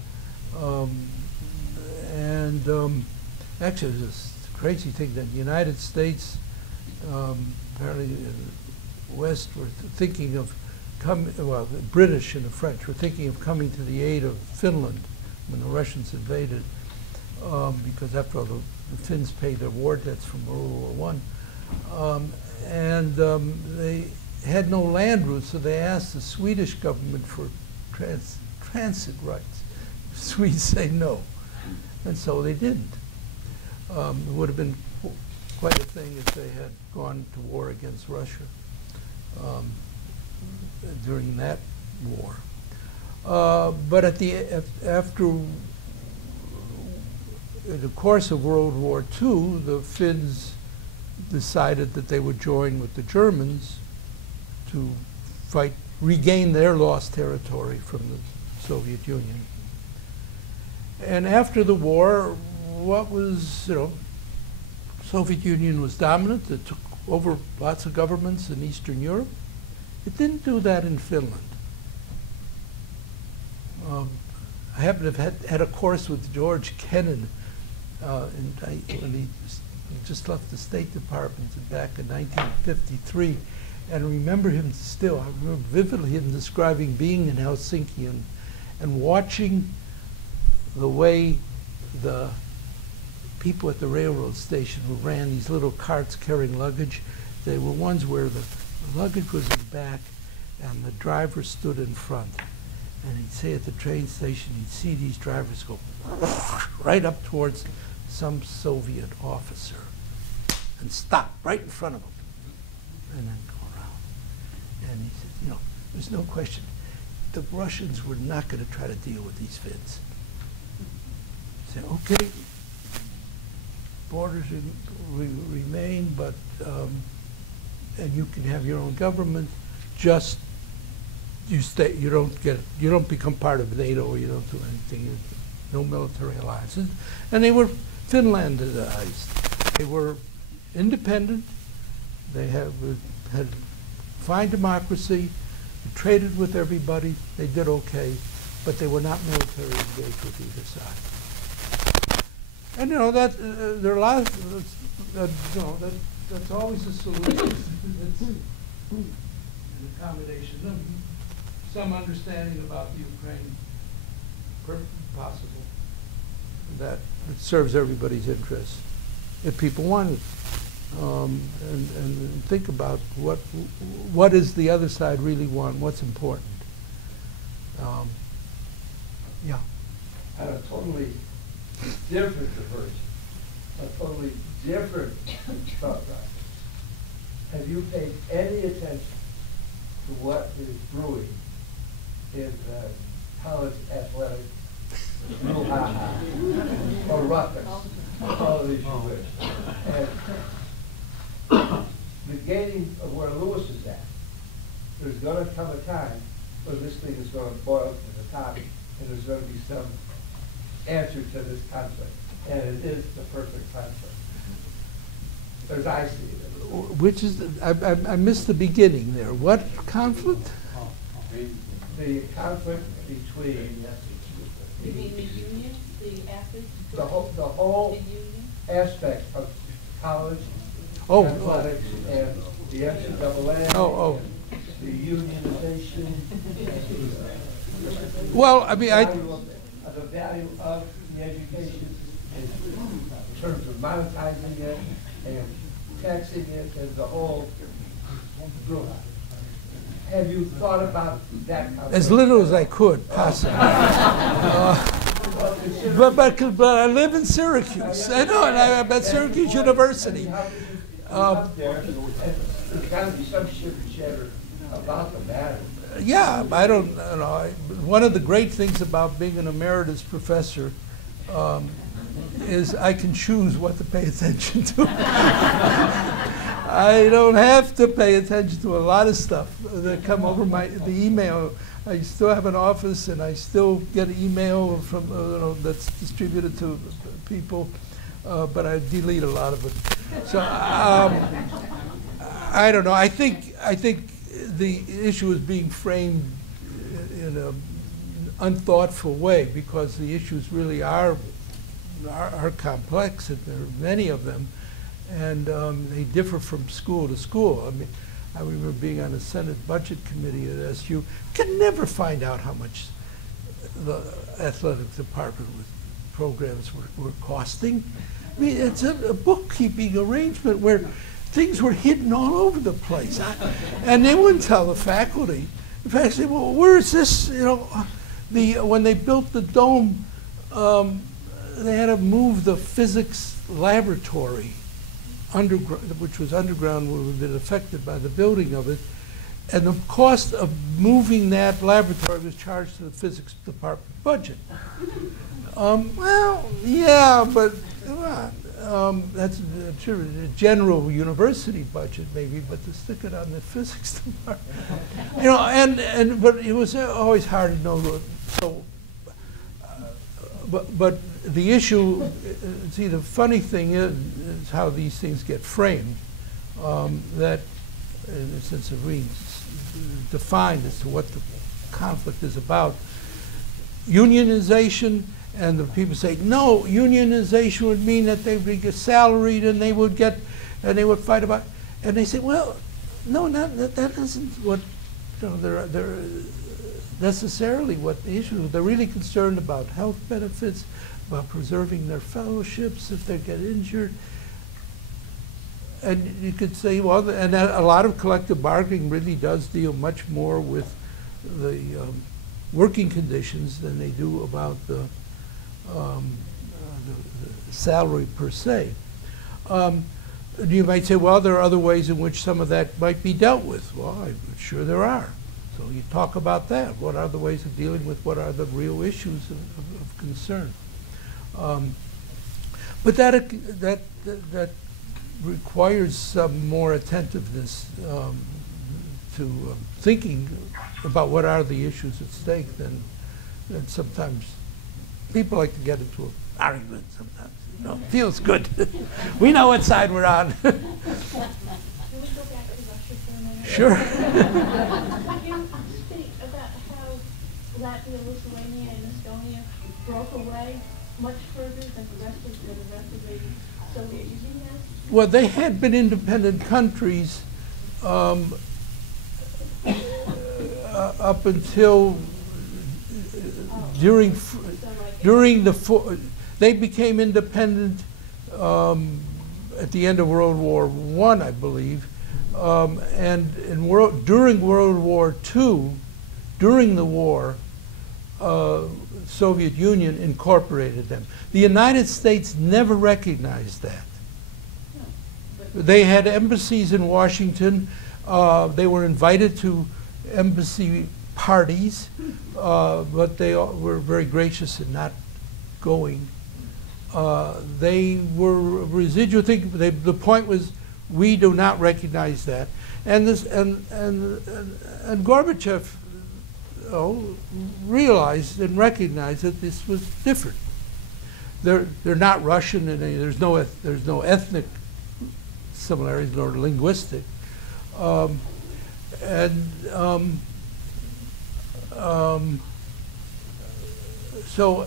Actually, it's a crazy thing that the United States, apparently the West, were thinking of the British and the French were thinking of coming to the aid of Finland when the Russians invaded, because after all, the Finns paid their war debts from World War I. They had no land routes, so they asked the Swedish government for transit rights. The Swedes say no, and so they didn't. It would have been quite a thing if they had gone to war against Russia during that war. But after in the course of World War II, the Finns decided that they would join with the Germans to regain their lost territory from the Soviet Union. And after the war, what was, Soviet Union was dominant. It took over lots of governments in Eastern Europe. It didn't do that in Finland. I happen to have had a course with George Kennan when he just left the State Department back in 1953, and remember him still. I remember vividly him describing being in Helsinki and watching the way the people at the railroad station who ran these little carts carrying luggage. They were ones where the luggage was in back and the driver stood in front. And he'd say at the train station, he'd see these drivers go right up towards some Soviet officer and stop right in front of him and then go around. And he said, there's no question, the Russians were not going to try to deal with these Finns. Say, okay, borders remain, but and you can have your own government. Just you stay. You don't become part of NATO. You don't do anything. No military alliances. And they were Finlandized. They were independent. They had fine democracy. They traded with everybody. They did okay, but they were not military engaged with either side. And that there are a lot of that's always a solution. It's an accommodation. Some understanding about the Ukraine possible that it serves everybody's interests if people want it, and think about what does the other side really want, what's important. Yeah. And a totally different diversion, a totally different thought process. Have you paid any attention to what is brewing in college athletics, or ruckus, all these you wish? And the gaining of where Lewis is at, there's going to come a time when this thing is going to boil to the top, and there's going to be some answer to this conflict, and it is the perfect conflict, as I see it. Which is, I missed the beginning there. What conflict? The conflict between You mean the union, the athletes? the whole aspect of college athletics and the NCAA, the unionization, well, I mean, the value of the education in terms of monetizing it and taxing it and the whole group. Have you thought about that concept? as little as I could, possibly. But I live in Syracuse. I know, and I'm at Syracuse University. There's got to be some shit and chatter about the matter. Yeah, I don't know. One of the great things about being an emeritus professor is I can choose what to pay attention to. I don't have to pay attention to a lot of stuff that come over the email. I still have an office, and I still get email from that's distributed to people, but I delete a lot of it. So I don't know. I think the issue is being framed in an unthoughtful way because the issues really are complex, and there are many of them, and they differ from school to school. I mean, I remember being on the Senate Budget Committee at SU. Can never find out how much the athletic department programs were costing. I mean, it's a bookkeeping arrangement where things were hidden all over the place, and they wouldn't tell the faculty. In fact, say, "Well, where is this?" When they built the dome, they had to move the physics laboratory underground, which was underground, would have been affected by the building of it. And the cost of moving that laboratory was charged to the physics department budget. Well, yeah, but that's a general university budget maybe, but to stick it on the physics department, you know, but it was always hard to know. So, but the issue, see, the funny thing is how these things get framed. That, in a sense of being defined as to what the conflict is about. Unionization, and the people say, no, unionization would mean that they would get salaried and they would fight about, and they say, well, no, that isn't what, you know, they're necessarily what the issue is. They're really concerned about health benefits, about preserving their fellowships if they get injured. And you could say, well, and a lot of collective bargaining really does deal much more with the working conditions than they do about the salary per se. You might say, well, there are other ways in which some of that might be dealt with. Well, I'm sure there are. So you talk about that. What are the ways of dealing with what are the real issues of concern? But that requires some more attentiveness to thinking about what are the issues at stake than sometimes people like to get into an argument sometimes. You know, it feels good. We know what side we're on. Can we go back to Russia for a minute? Sure. Could you speak about how Latvia, Lithuania, and Estonia broke away much further than the rest of the Soviet Union has? Well, they had been independent countries up until they became independent at the end of World War I, I believe, and during World War II, during the war, Soviet Union incorporated them. The United States never recognized that. They had embassies in Washington. They were invited to embassy parties, but they were very gracious in not going. They were residual. The point was, we do not recognize that, and Gorbachev realized and recognized that this was different. They're not Russian, and there's no ethnic similarities nor linguistic, so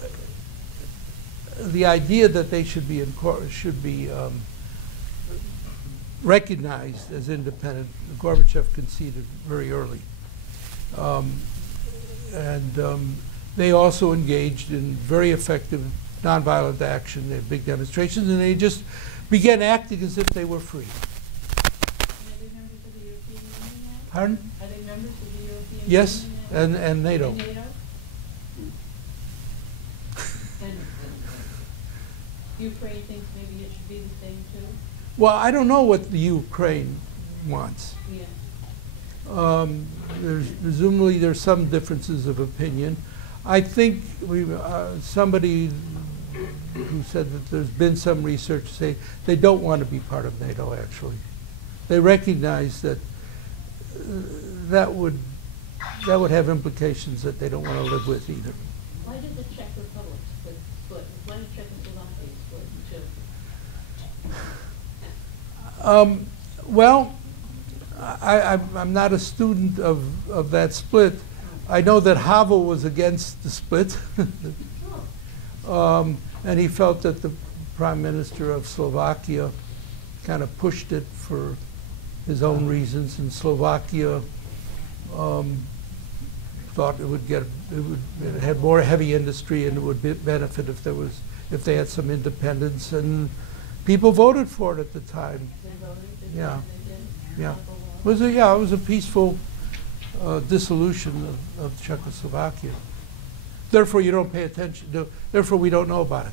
the idea that they should be recognized as independent, Gorbachev conceded very early, they also engaged in very effective nonviolent action. They had big demonstrations, and they just began acting as if they were free. Are they members of the European Union now? Pardon? Are they members of the European Yes, Union now? and NATO. And NATO? And Ukraine thinks maybe it should be the same too? Well, I don't know what the Ukraine wants. Yeah. Presumably there's some differences of opinion. I think somebody who said that there's been some research to say they don't want to be part of NATO, actually. They recognize that that would have implications that they don't want to live with either. Why did the Czech Republic split? Why did Czechoslovakia split in two? Well, I'm not a student of that split. I know that Havel was against the split. And he felt that the Prime Minister of Slovakia kind of pushed it for his own reasons, and Slovakia thought it had more heavy industry and it would benefit if they had some independence, and people voted for it at the time. They voted? Yeah. They did? Yeah. It was a peaceful dissolution of Czechoslovakia. Therefore, you don't pay attention. Therefore, we don't know about it.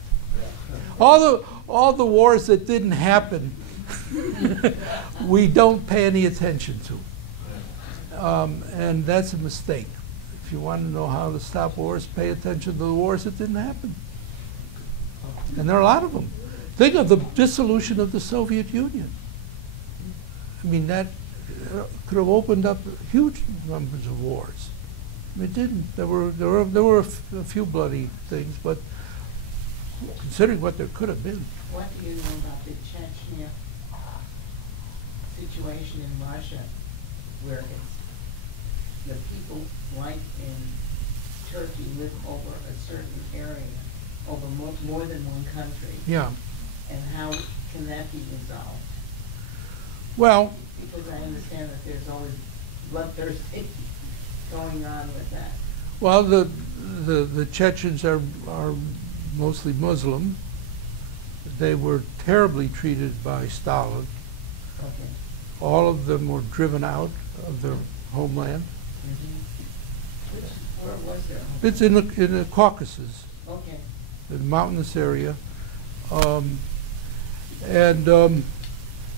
All the wars that didn't happen, we don't pay any attention to. And that's a mistake. If you want to know how to stop wars, pay attention to the wars that didn't happen. And there are a lot of them. Think of the dissolution of the Soviet Union. I mean, that could have opened up huge numbers of wars. It didn't. There were a few bloody things, but considering what there could have been. What do you know about the Chechnya situation in Russia, where the people, like in Turkey, live over a certain area, over more than one country? Yeah. And how can that be resolved? Well, because I understand that there's always bloodthirsty going on with that. Well, the Chechens are mostly Muslim. They were terribly treated by Stalin. Okay. All of them were driven out of their homeland. Where was their home? It's in the Caucasus, Okay. the mountainous area.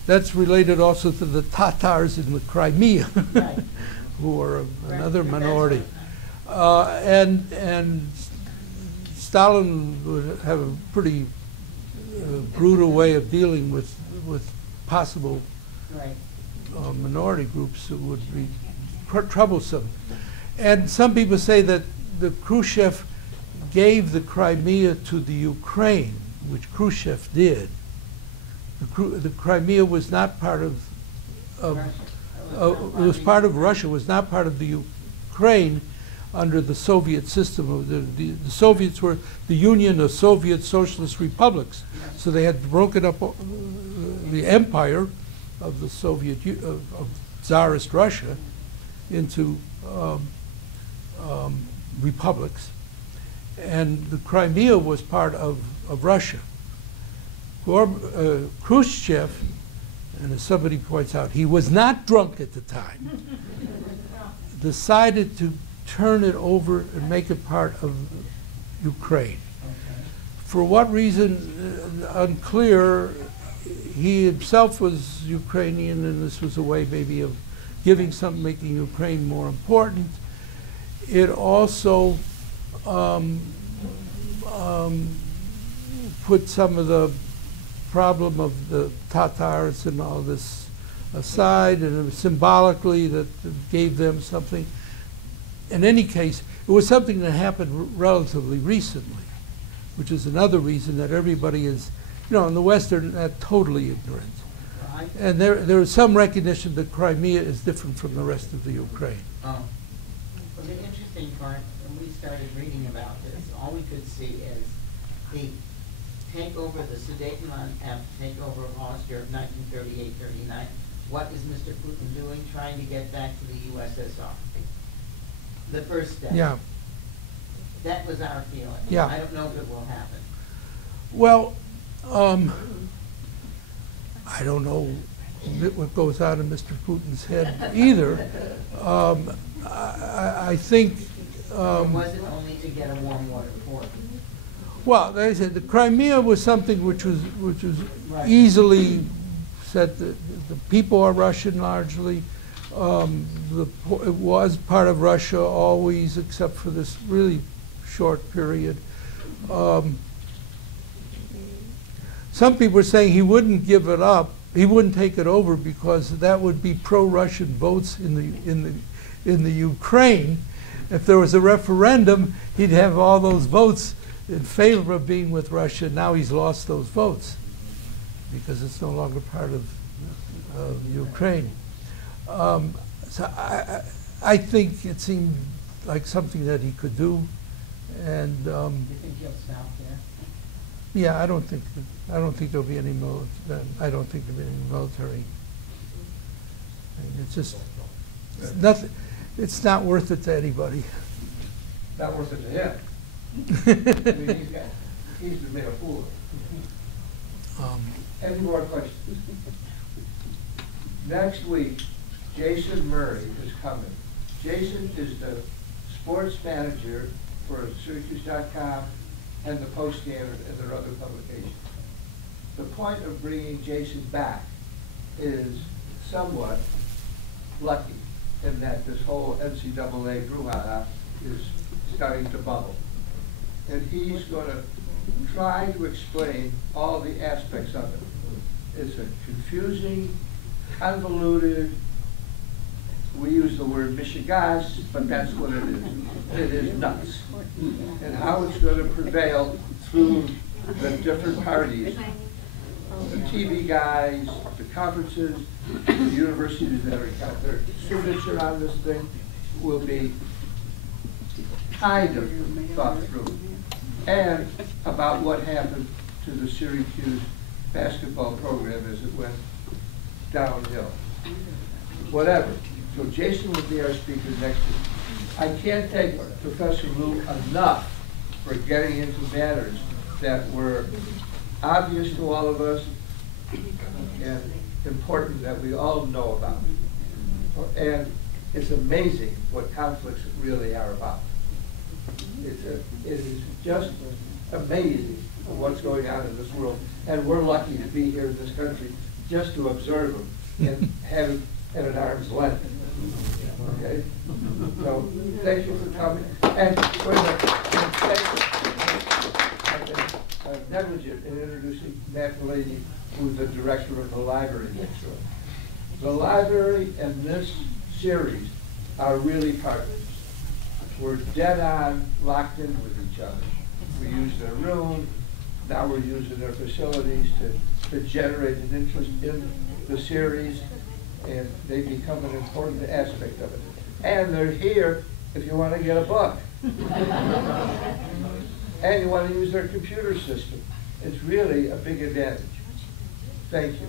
That's related also to the Tatars in the Crimea, Right. who are another Right. minority. And Stalin would have a pretty brutal way of dealing with possible Right. minority groups that would be troublesome. And some people say that the Khrushchev gave the Crimea to the Ukraine, which Khrushchev did. The Crimea was not part of Russia. it was part of Russia, was not part of the Ukraine under the Soviet system. The Soviets were the Union of Soviet Socialist Republics, so they had broken up the empire of the Soviet of Tsarist Russia into republics, and the Crimea was part of Russia. Khrushchev, and as somebody points out, he was not drunk at the time, decided to turn it over and make it part of Ukraine. For what reason, unclear. He himself was Ukrainian, and this was a way maybe of giving something, making Ukraine more important. It also put some of the problem of the Tatars and all this aside, and it was symbolically that gave them something. In any case, it was something that happened relatively recently, which is another reason that everybody is, in the West they're not totally ignorant. Right. And there is some recognition that Crimea is different from the rest of the Ukraine. Oh. Well, the interesting part, when we started reading about this, all we could see is the takeover, the Sudetenland takeover of Austria of 1938-39. What is Mr. Putin doing? Trying to get back to the USSR. The first step. Yeah. That was our feeling. Yeah. I don't know if it will happen. Well, I don't know what goes on in Mr. Putin's head either. I think. Or was it only to get a warm water port? Well, like I said, the Crimea was something which was Right. easily said that the people are Russian largely. It was part of Russia always, except for this really short period. Some people are saying he wouldn't give it up. He wouldn't take it over because that would be pro-Russian votes in the Ukraine. If there was a referendum, he'd have all those votes in favor of being with Russia. Now he's lost those votes because it's no longer part of Ukraine. So I think it seemed like something that he could do, and You think he'll stop there? yeah, I don't think there'll be any I don't think there'll be any military. I mean, it's just nothing. It's not worth it to anybody. Not worth it to him. I mean, he's been made a fool of. Any more questions? Next week, Jason Murray is coming. Jason is the sports manager for Syracuse.com and the Post Standard and their other publications. The point of bringing Jason back is somewhat lucky in that this whole NCAA brouhaha is starting to bubble. And he's going to try to explain all the aspects of it. It's a confusing, convoluted, we use the word mishigas, but that's what it is. It is nuts. And how it's going to prevail through the different parties, the TV guys, the conferences, the universities that are their signature on this thing will be kind of thought through. And about what happened to the Syracuse basketball program as it went downhill. Whatever. So Jason will be our speaker next week. I can't thank Professor Liu enough for getting into matters that were obvious to all of us and important that we all know about. And it's amazing what conflicts really are about. It is just amazing what's going on in this world. And we're lucky to be here in this country just to observe them and have it at an arm's length. Okay? So thank you for coming. And wait a minute. I'm negligent in introducing Matt Delaney, who's the director of the library next door. The library and this series are really partners. We're dead on locked in with each other. We use their room, now we're using their facilities to generate an interest in the series, and they become an important aspect of it. And they're here if you want to get a book. And you want to use their computer system. It's really a big advantage. Thank you.